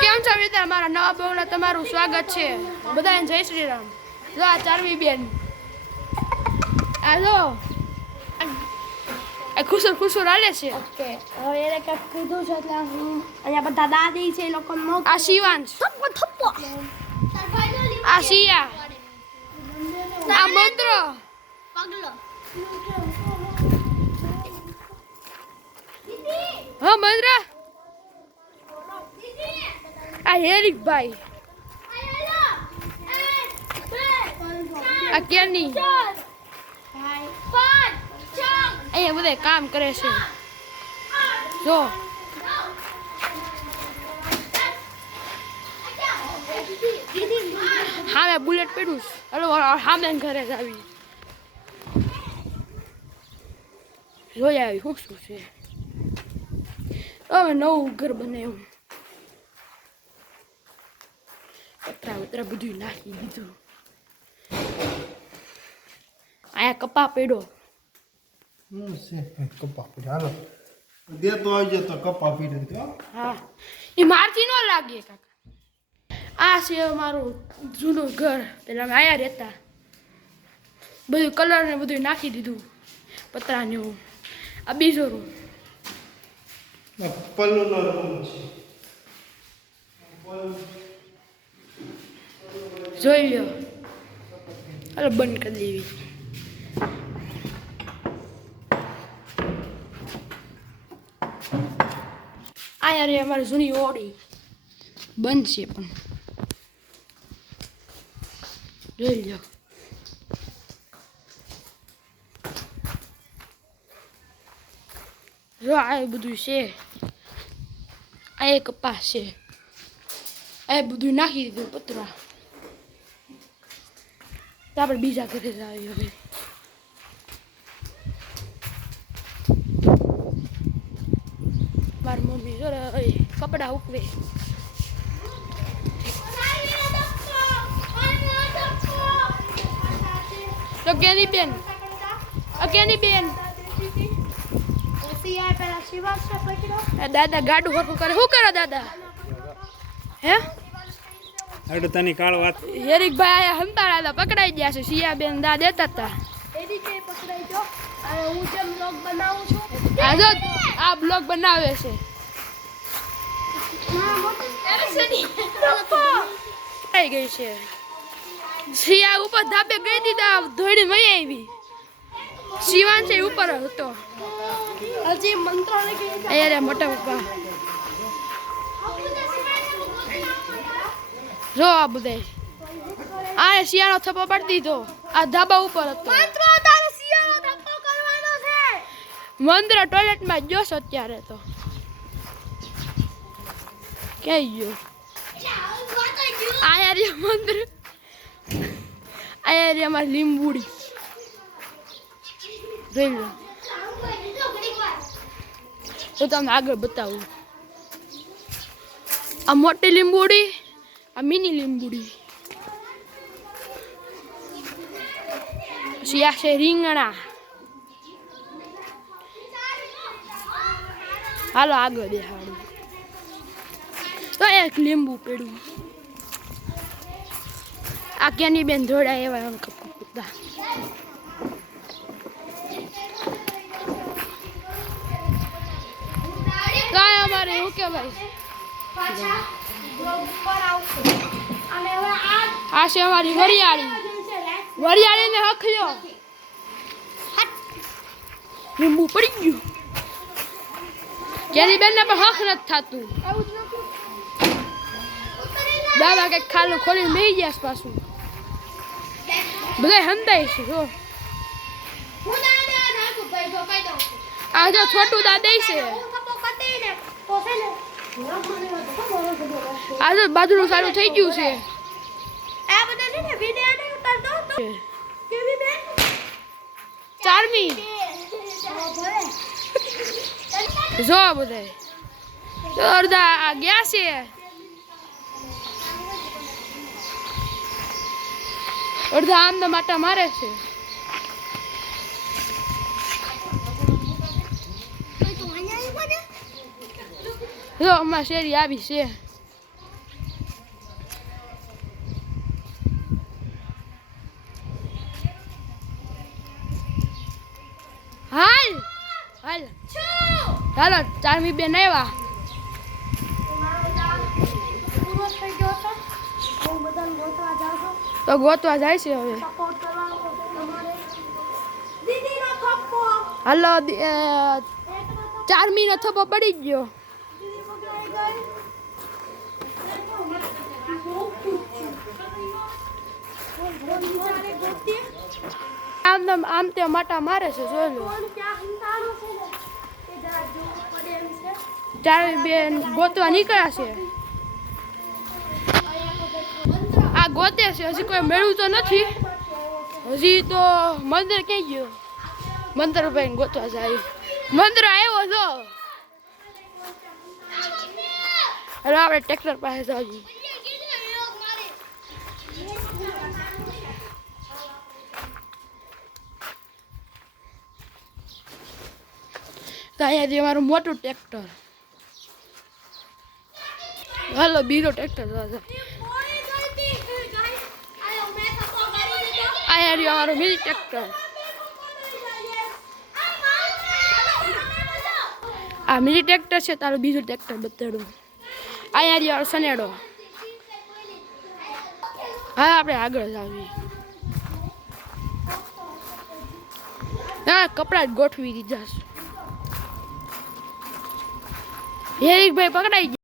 કેમ છો મિત્રો? અમારા નવા બ્લોગમાં તમારું સ્વાગત છે. બધાને જય શ્રી રામ. જો આ ચારવી બેન આ જો આ ખુશર ખુશર હાલે છે. ઓકે હવે એને કંઈક કીધું છે એટલે હું અહીંયા બધા દાદી છે એ લોકો આ શિવાંશ, થપ્પો આ શિયા, આ મંત્ર, પગલો હા મંત્ર, આ હેરિકભાઈ, આ કેની અહીંયા બધા કામ કરે છે. જો હા મેં બુલેટ પડ્યું. હલો સામે ઘરે જ આવી જોઈ આવી શું શું છે. હવે નવું ઘર બનાવ્યું, પતરા ઉતરા બધું નાખી દીધું. આયા કપા પડ્યો. કપા પીડે હાલો દે તો આવજે તો કપા પીડે તો હા એ મારથી ન લાગે કાકા. આ છે મારું જૂનું ઘર. પેલા અમે આયા રહેતા, બધું કલર ને બધું નાખી દીધું, પતરા ને એવું. આ બીજો રૂમ. પલ્લુ નો રૂમ છે. જોઈ લ્યો. હાલો બંધ કરી દેવી. આ યાર અમારી જૂની ઓડી બંધ છે પણ જોઈ લ્યો. જો આ બધું છે, આ એક કપાસ છે, આ બધું નાખી દીધું પતરા. તો આપણે બીજા ઘરે જ આવી. હવે મારી મમ્મી જો કપડા ઉકવે. તો કેની બેન, કેની બેન દાદા ગાડું હરખું કરે. શું કરો દાદા? હે અડે તની કાળ વાત હેરિકભાઈ આયા હંતાળા હતા, પકડાઈ ગયા છે. સિયા બેન દા દેતા હતા. હું જેમ બ્લોગ બનાવું છું આ જો આ બ્લોગ બનાવે છે. આવી ગઈ છે. સિયા ઉપર ધાબે ગઈ દીધા, ધોડી વહી આવી. શિવાન છે ઉપર હતો. હજી મંત્રો અરે મોટા પપ્પા જો આ બધે આ શિયાળો થપ્પો પાડી દીધો. આ ધાબા ઉપર હતો. મંત્ર ટોયલેટમાં ગયો છે અત્યારે. તો ક્યાં ગયો? આયા રે મંત્ર, આયા રે અમારી લીંબુડી. જોઈ લો. તો તમને આગળ બતાવું. આ મોટી લીંબુડી, આ મિની લીંબુડી. પછી આ છે રીંગણા. હાલો આગળ દેખાડું. તો એક લીંબુ પડ્યું. આ કેની બેન જોડાય એવા અંક પૂરતા. કાંઈ અમારે એવું કે ભાઈ આ છે અમારી વરિયાળી. વરિયાળીને હખલ્યો. લીંબુ પડી ગયું. કેની બેન ને પણ હક નથી થતું. દાદા કઈક ખાલું ખોલી મેં ગયા પાછું. બધા હંતાય છે. જો આ જો છોટું દાદા છે. આ જો બાજુનું સારું થઈ ગયું છે. ચારમી જો બધા અડધા ગયા છે. અડધા આમને માટા મારે છે. જો અમાર શેરી આવી છે. હાલ હાલ ચાલો ચારમી બેન આવ્યા પૂરો થઈ ગયો હતો હું બધાને ગોતવા જાઉં છું તો ગોતવા જાય છે હવે સપોર્ટ કરવાનો છે તમારે દીદીનો થપ્પો હાલો ચારમીનો થપ્પો પડી ગયો દીદી પકડાઈ ગઈ આમ તે માટા મારે છે જોઈ લો કોણ ક્યાં હંતાણું છે ને એ જરા જોવું પડે એમ છે ચારમી બેન ગોતવા નીકળ્યા છે આ ગોતે છે હજી કોઈ મેળવું તો નથી હજી તો મંદિર ક્યાં ગયો મંદિર ભાઈ ગોતવા જાય મંદિર આવ્યો છો હવે આપણે ટ્રેક્ટર પાસે જઈએ તો અહીંયાથી અમારું મોટું ટ્રેક્ટર હાલો બીજો ટ્રેક્ટર અહીંયા રહ્યું અમારું મિની ટ્રેક્ટર આ મિની ટ્રેક્ટર છે તારું બીજું ટ્રેક્ટર બતાડું અહીંયા રહ્યો સનેડો હા આપણે આગળ જ આવીએ હા કપડાં જ ગોઠવી દીધા છે હેરિકભાઈ પકડાઈ ગયા